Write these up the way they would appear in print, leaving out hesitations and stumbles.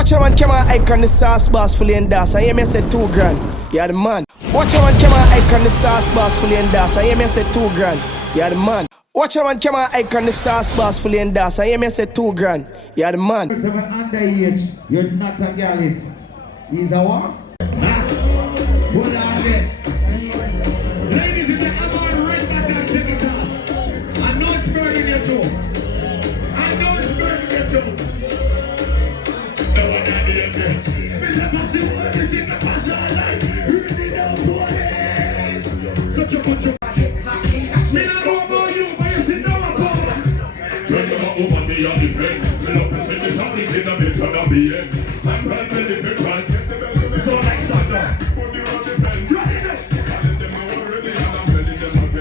Watch a man come on icon the sauce boss fully and das. I hear me say 2 grand. Yeah the man. Watch a man come on icon the sauce boss fully and das. I hear me say 2 grand. Yeah the man. Watch a man come on icon the sauce boss fully and das. I hear me say 2 grand. Yeah the man. If you're underage, you're not a gallus. He's a what? Hold on there. Ladies and gentlemen, red button, take it off. I know it's burning your toe. I know it's burning your toes. No one had the address. Mr. Passy, what is it? The passion life. Really don't want it. Such a bunch of me not know about you, but you see no about it. Turn your woman, be your defense. Me love to see the something in the mix of the beer. I'm glad to live it right. It's all like Sunday.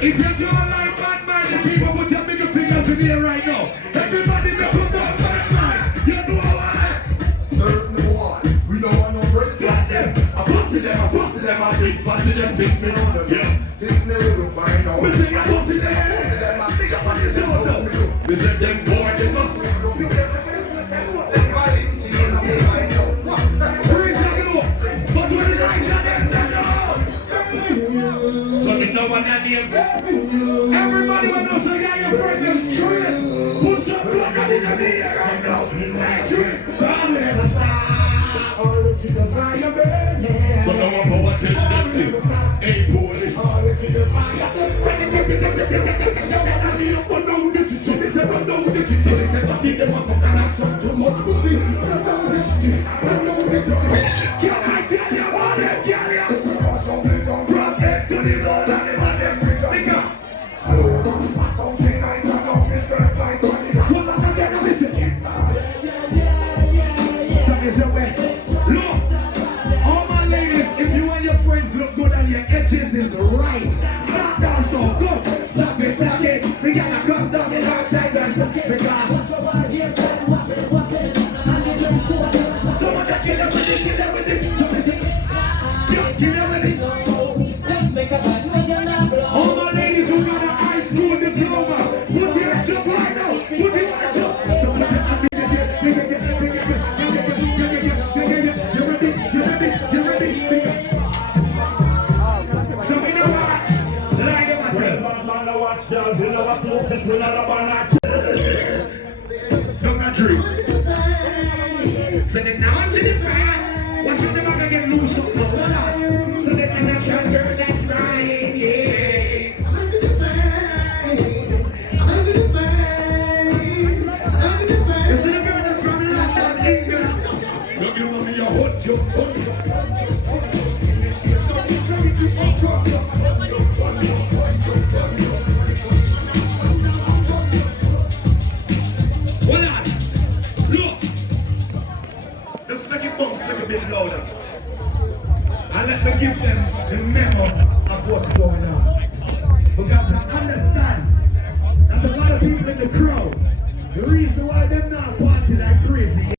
If you don't like bad-minded people, put your bigger fingers in here right now. Everybody make a bad mind. You know why? Certainly why. We don't want no break. Tell them. I fussy them, I big fussy them. Take me on them. Yeah. Take me to find out. We say you fussy them. I big up on this old though. We say them boy, they must be. But when the lights are them, turn on. So we know what that name. Everybody will know, so yeah, your friend is straight. Put some blood in the air right now. Like drink, so I'll never stop. Always keep the fire burning. So no one for what's in this. Hey, police. Always keep the fire burning. For no digits. So they say for no digits. So they say for take them up and have some too much pussy. For no digits. For no digits. Can I tell you about them? Can you? From head to the Lord and the man them bring up. Big up. Look, all my ladies, if you and your friends look good and your edges is right, start down slow, come, drop it, block it, we gotta come down in our tights and stuff, because so much I kill them with it, so they say, yeah, kill them with it. All my ladies who got a high school diploma, put your hands up right now, put your hands up, so put your hands up. So then now to the fire, watch out the man gonna get loose up now, hold on. So then the natural girl that's mine, yeah. I'm to the fire, I'm to the fire, I'm to the fire. You see the girl that's from London, England. Look at me, your hot, your hold on, look. Let's make it bounce a little bit louder. And let me give them the memo of what's going on. Because I understand that a lot of people in the crowd, the reason why they're not party like crazy.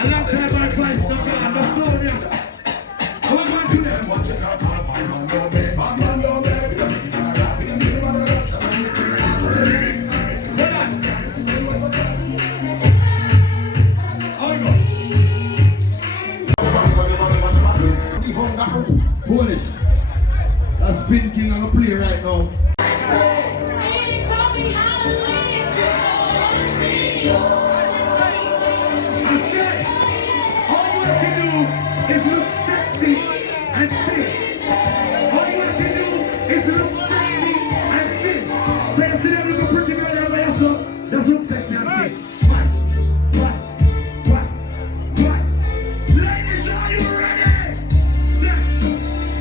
A long time Polish. That's Spin King I'm gonna play right now. I said, all you have to do is look sexy and sing. All you have to do is look sexy and sing. So you see them little pretty girl over here, so just look sexy and sing. Ladies, are you ready?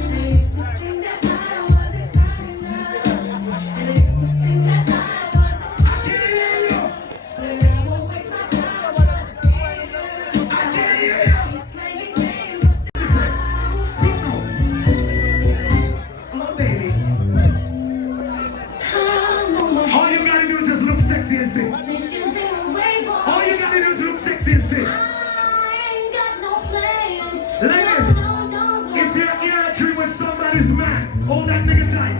I used to think that I wasn't fine enough, and I used to think that I wasn't I can't hear you. but I won't waste my time trying to figure I can't hear you. out playing games with Oh, baby. time on my All you gotta do is just look sexy and sing. since you've been away, boy. All you gotta do is look sexy and sing. I ain't got no plans. Ladies, No. if you're in a dream with somebody's man, hold that nigga tight.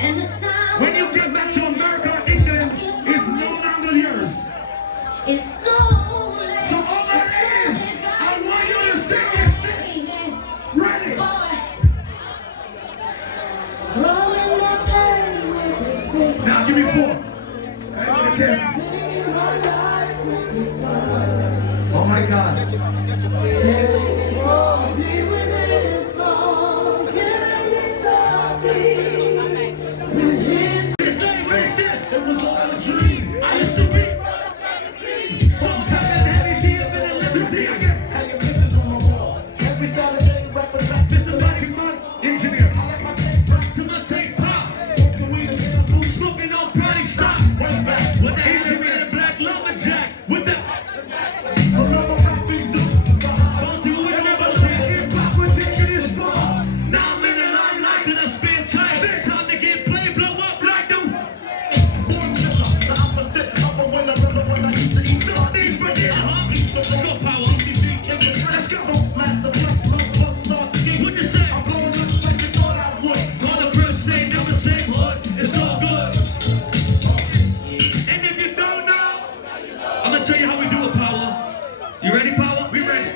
And the sound When you get back to America, England is no longer yours. is slowly. So all the ladies, I want you to sing this shit. Ready? Throwing my pain with his feet. Now give me 4. I want to 10. Singing my life with his words. Oh my God. Killing me softly with his song. Killing me softly with his. It was all a dream. I used to read some kind of heavy deal in the liberty. I get hanging pictures on my wall. Every Saturday, rappers like Mr. Magic Man, engineer. I like my tape back to my tape pop. Smoking weed and get a blue, smoking on party stop. Way back with the engineer, the black lumberjack with the. Remember what we do? Bounty, we never let hip hop. We're taking this far. Now I'm in the limelight 'cause I spend time. Time to get played, blow up like the. The opposite of a winner, when I used to eat sardines for dinner. Let's go, power. Let's go. Master flex, no fuck, start skiing. What you say? I'm blowing up like you thought I would. Call the crib, say never say hood. It's all good. And if you don't know, I'm gonna tell you how we do it, power. You ready, power? We ready.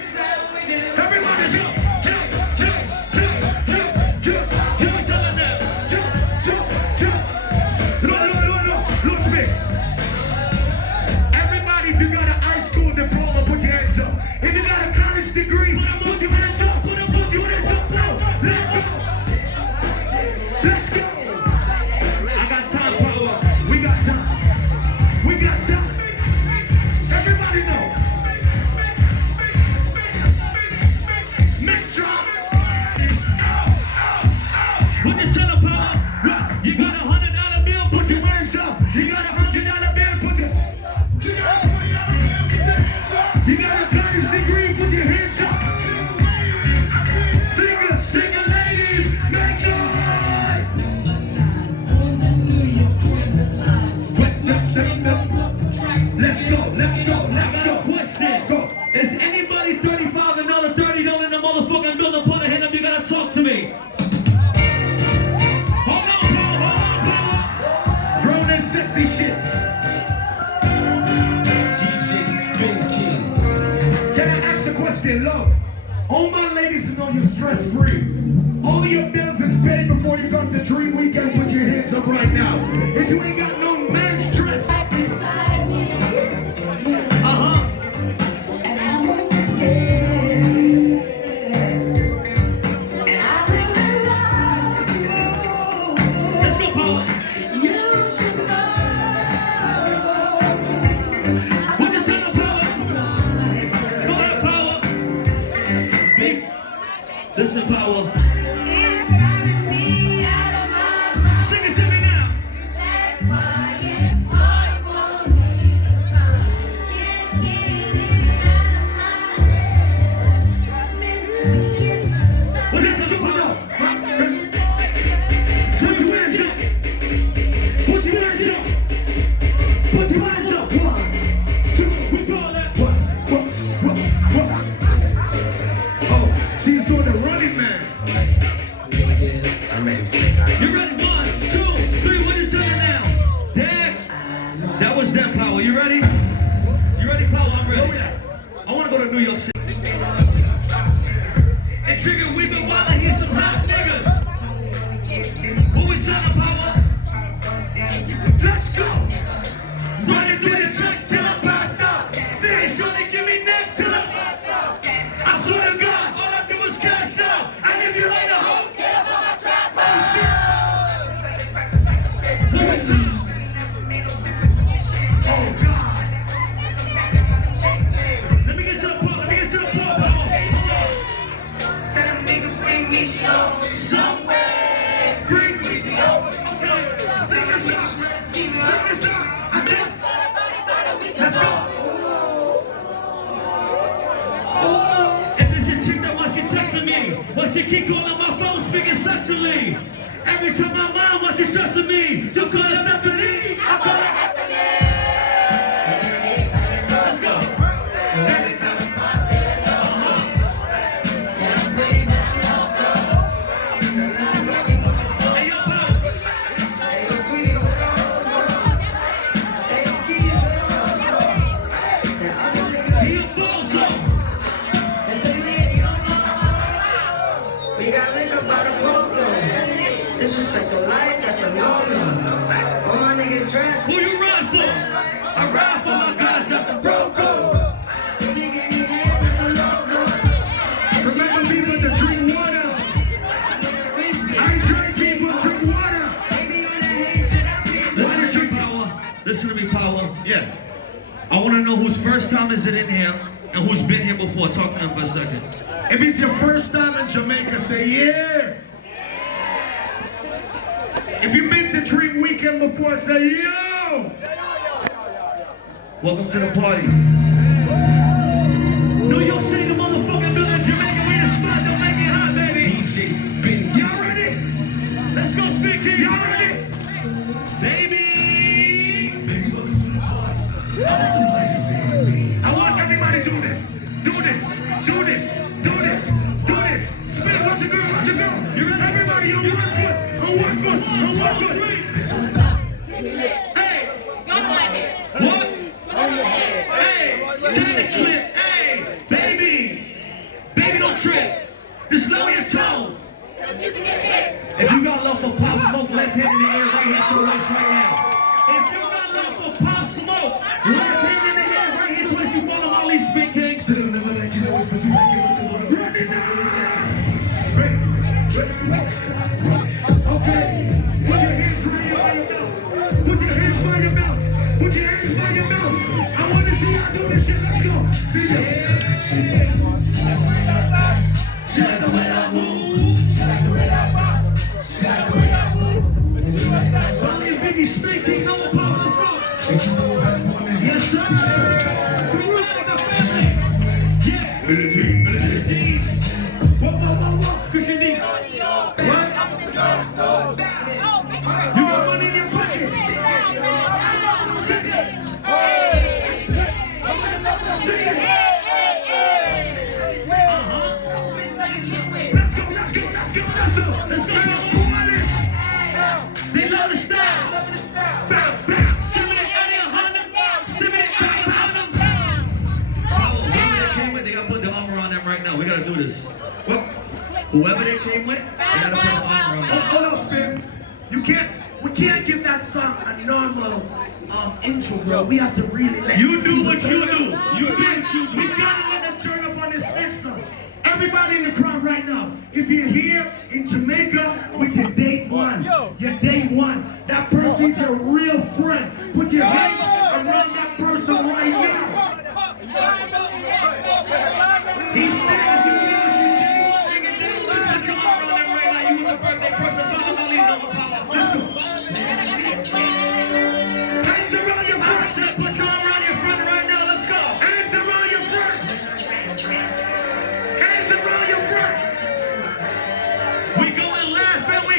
Everybody jump, jump, jump, jump, jump, jump, jump. Tell them now. Jump, jump, jump. Look, me. Everybody, if you got a high school diploma, put your hands up. If you got a college degree, put your hands up. Put your hands up now. Let's go. Let's go. I got time, power. We got time. We got time. Everybody know. Next drop. What you tell them, power? You got $100 bill, put your hands up. You got $100 bill, put your. You got a college degree, put your hands up. Singer, ladies, make noise. Let's go. Question. Go. Is anybody 35 and another 30 don't in the motherfucking building? Put a hand up, you gotta talk to me. Hold on. Grown and sexy shit. DJ Spin King. Can I ask a question, love? All my ladies know you're stress-free. All your bills is paid before you come to Dream Weekend. Put your hands up right now. If you ain't got no man stress. Let's go, Paula. Put the time up, Paula. Go ahead, Paula. Big. Listen, Paula. Sing it to me now. Well, let's go now. Put your hands up. Put your hands up. Put your hands up. 1, 2, we call that. What? Oh, she's doing the running man. I'm ready to sing. You ready? 1, 2, 3. What you telling now? Dad, that was that, Power. You ready? You ready, Power? I'm ready. I want to go to New York City. And Trigger, we've been wild. I hear some hot niggas. Let's go. Run into the church till I passed out. Say, shorty, give me neck till I pass out. I swear to God, all I do is cash out. And if you ain't a hoe, get up on my trap. Oh shit. One more time. Oh God. Let me get to the part. Let me get to the part. Tell them niggas bring me Somewhere. Bring me okay. Sing this up. Sing this up. I just. Let's go. If it's your chick that wants you texting me, why she keep calling my phone speaking sexually? Every time my mom wants you stressing me, you call her Stephanie, I call her Stephanie. Let's go. Every time I pop it, hey, yo, pop. He a bozo. We got liquor by the boatload. Disrespect the life, that's a no-no. All my niggas dressed. Who you ride for? I ride for my guys, that's the bro code. Baby gave me head, that's a no-no. Remember people to drink water. I drink people, drink water. Baby on that hate shit, I feel. Listen to me, Power. Listen to me, Power. Yeah. I want to know whose first time is it in here and who's been here before. Talk to them for a second. If it's your first time in Jamaica, say yeah. If you've been to Dream Weekend before, say yo. Welcome to the party. New York City, the motherfucking building, Jamaica, we the spot, don't make it hot, baby. DJ Spin Y'all ready? Let's go, Spin King. Y'all ready? Baby. I want everybody to do this. Do this. Do this. Do this. Do this. Spin, watch your girl, watch your girl. You ready? Everybody on one foot. On one foot. On one foot. Hey. What? Hey. Take the clip. Hey. Baby. Baby, don't trip. Just slow your tone. If you got love for Pop Smoke, left hand in the air, right hand to the waist right now. If you got love for Pop Smoke, left hand in the air, right hand to the waist, you follow my lead, Spin King. Run it down. Okay. Put your hands right by your belt. Put your hands by your belt. Put your hands by your belt. I want to see y'all do this shit. Let's go. See ya. She like the way I move. She like the way I rock. She like the way I move. Finally, a Biggie Spin King, no more power. Let's go. Yes, sir. Come on, the family. Yeah. Military. Whoa. Cause you need. What? You got money in your pocket. Sing it. Sing it. Let's go. They love the style. Bow. Stimulate Eddie Honda. Stimulate Eddie Honda. Whoever they came with, they gotta put the armor on them right now. We gotta do this. What? Whoever they came with, they gotta put the armor on them. Hold on, Spin. We can't give that song a normal intro, bro. We have to really let You do what you do. You do what you do. We gotta let them turn up on this next song. Everybody in the crowd right now, if you're here in Jamaica with your date one, that person is your real friend. Put your hands around that person right now. He said if you get what you did, put your arm around them right now. You with the birthday person, follow my lead, no power. Let's go. Hands around your front. I said put your arm around your front right now. Let's go. Hands around your front. Hands around your front. We going live and we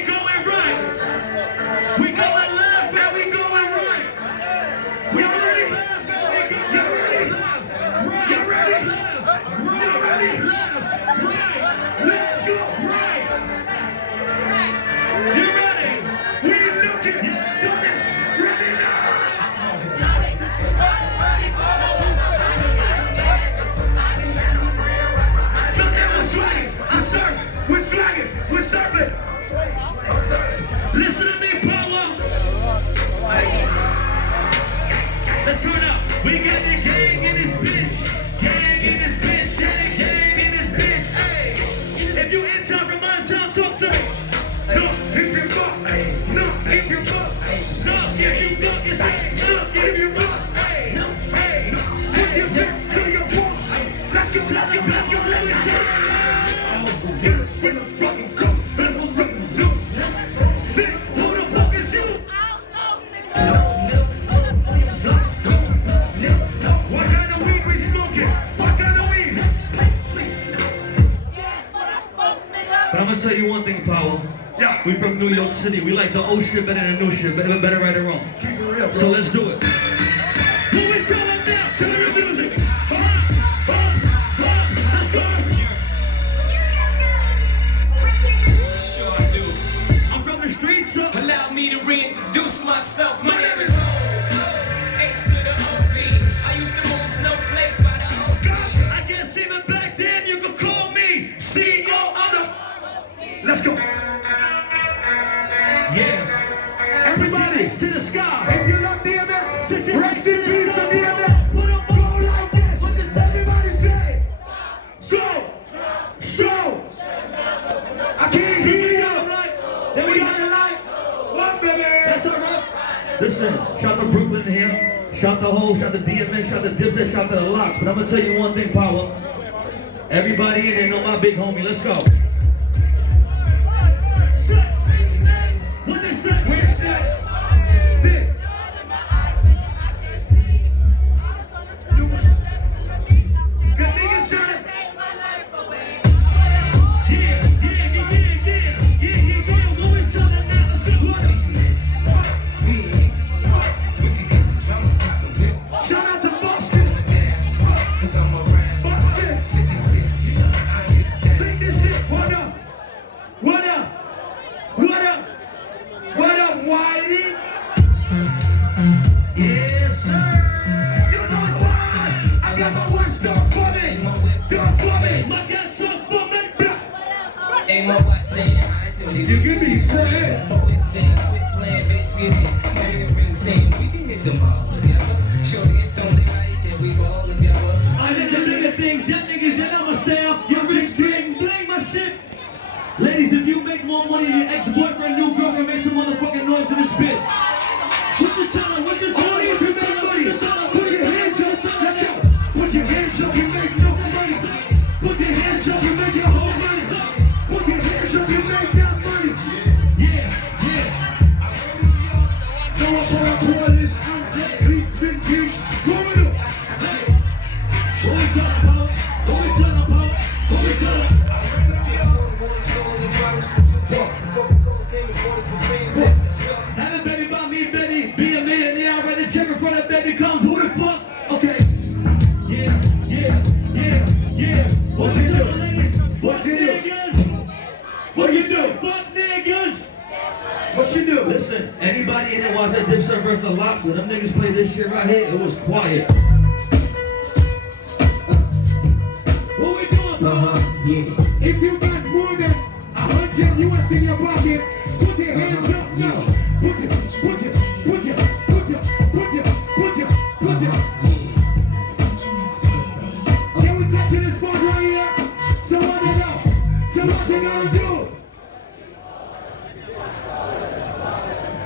Let's go, let me see. Get it from the fucking scope. And we'll rip the zoom. Say, who the fuck is you? What kind of weed we smoking? What kind of weed? But I'm gonna tell you one thing, Powell. Yeah. We from New York City. We like the old shit better than the new shit. Better right or wrong. Keep it real, bro. So let's do it. Who is telling now? Tell me the music. Let's go. Sure I do. I'm from the streets, so Allow me to reintroduce myself. My name is Ho. H to the OV. I used to move snowflakes by the Scott, OV. I guess even back then you could call me CEO of the... Let's go. yeah. Everybody to the sky. If you love DMX, Rest rest in peace to DMX. Go like this. What does everybody say? So. I can't hear you. Then we got the light. What, baby? That's all right. Listen, shout to Brooklyn here. Shout to Ho, shout to DMX, shout to Dipset, shout to the Locks. But I'm gonna tell you one thing, Power. Everybody in there know my big homie. Let's go. What they say? Where's that? Sit. Good niggas trying to... Yeah. Go inside that now. Let's go. Shout out to Boston. Boston. Sing this shit. What up? What up, Whitey? Yes, sir. You know why? I got my words done for me. Done for me. My guts up for me. Ain't my watch saying hi to You can be friends. Quit saying, quit playing, bitch, get in. Ring, ring, saying, we can hit them all together. Shorty, it's only right that we all together. I did the bigger things, y'all niggas, and I'ma stay up. Your wrist bling, bling my shit. Ladies, if you make more money than your ex-boyfriend, new girlfriend, make some motherfucking noise in this bitch. What you tell her? What you tell her? If you make money, put your hands up. Let's go. Put your hands up, you make no money. Put your hands up, you make your whole money. Put your hands up, you make that money. Yeah. So I'm gonna pour this out, that cleats been deep. Go with it. What we talking about? What we talking about? What we talking about? Have a baby by me, baby. Be a millionaire. Already check in front of baby comes. Who the fuck? Okay. Yeah. What you do? What you do? What you do? Fuck niggas. What you do? Listen, anybody in there watch that Dipset versus the Locks? When them niggas play this shit right here, it was quiet. What we doing, bro? Yeah. If you got more than 100 US in your pocket, put your hands up now. Put your. Can we get to this spot right here? So what they know? So what they gonna do?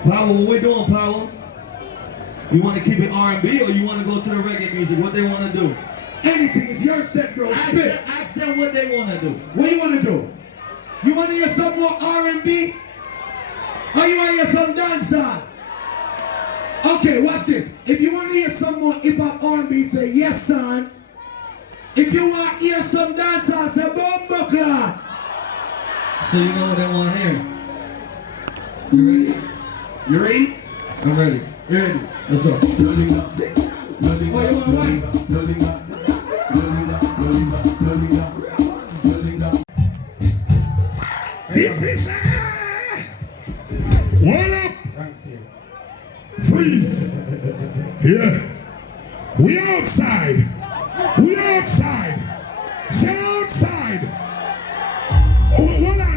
Power, what we doing, Power? You want to keep it R&B or you want to go to the reggae music? What they want to do? Anything is your set, bro. Spit. Ask them what they want to do. What you wanna do? You wanna hear some more R&B? Or you wanna hear some dancehall? Okay, watch this. If you wanna hear some more hip-hop R&B, say yes, son. If you wanna hear some dancehall, say bumbo clock. So you know what they want here. You ready? You ready? I'm ready. You ready? Let's go. Oh, you want what? This is what up? Freeze. Yeah. We outside. Say outside. Oh, hold on.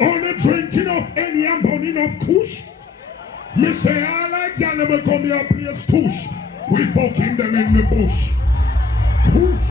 On the drinking of any and burning of kush. Me say I like y'all never come here play stush. We fucking them in the bush. Push.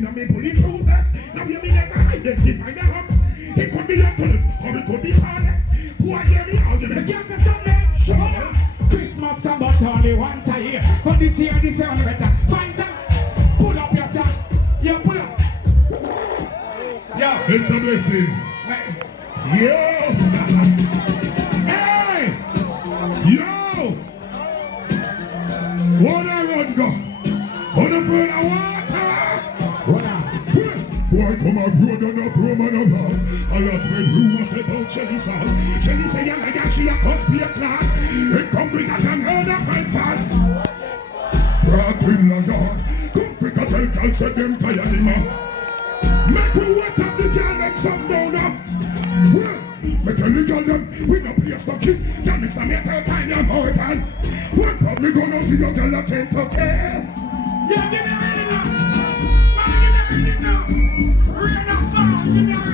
in a me bully bruises. Now you me never hide this if I never. It could be your tulip or it could be honest. Who I hear me argument? Can't say something. Sure. Christmas come but only once a year. But this year one better. Find some. Pull up yourself. Yeah, pull up. Yeah, it's a blessing. Yo! Hey! Yo! Wanna run go? Wanna throw the water? Boy, come on, bro, don't know throw man about. I just read rumors about Shelly Sal. Shelly say you like that she a cause be a clan. It come quick as an elder fight fall. Brought in the yard. Come quick as tell girl said them tired him up. Make we wet up the girl like some down up. Well, me tell the girl them, we no place to keep. Y'all miss a meter time, you're more time. What pub me gonna be your girl a Kentucky? Yeah, give me a reading now. Give me a reading now. Read that song, give me a